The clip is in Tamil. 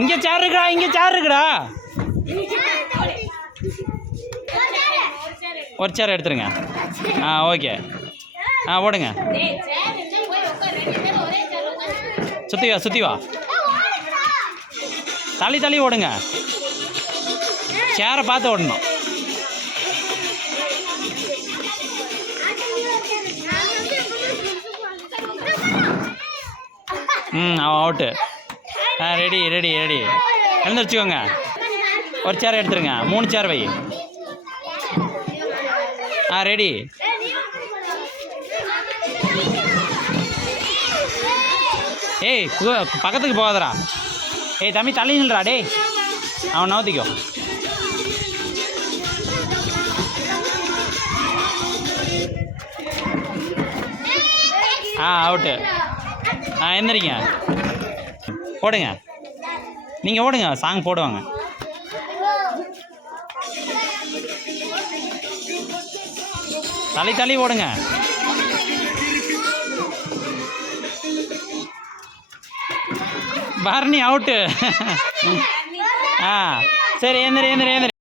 இங்கே சேர் இருக்குடா, இங்கே சேர் இருக்குடா. ஒரு சேர் எடுத்துருங்க. ஓகே. ஓடுங்க. சுற்றி வா, சுற்றி வா. தள்ளி தள்ளி ஓடுங்க. சேரை பார்த்து ஓடணும். அவன் அவுட்டு. Ready ready ready. எழுந்திரிச்சுக்கோங்க. ஒரு சேர் எடுத்துருங்க. 3 சேர் வை. ரெடி. ஏய் பக்கத்துக்கு போகாதடா. ஏய் தம்பி தள்ளி நில்றா. டேய் அவன் நவுத்திக்கோ. அவுட்டு. எந்திரிங்க. ஓடுங்க. நீங்கள் ஓடுங்க. சாங் போடுவாங்க. தள்ளி தள்ளி ஓடுங்க. பரணி அவுட்டு. சரி எந்திரி எந்திரி எந்திரி.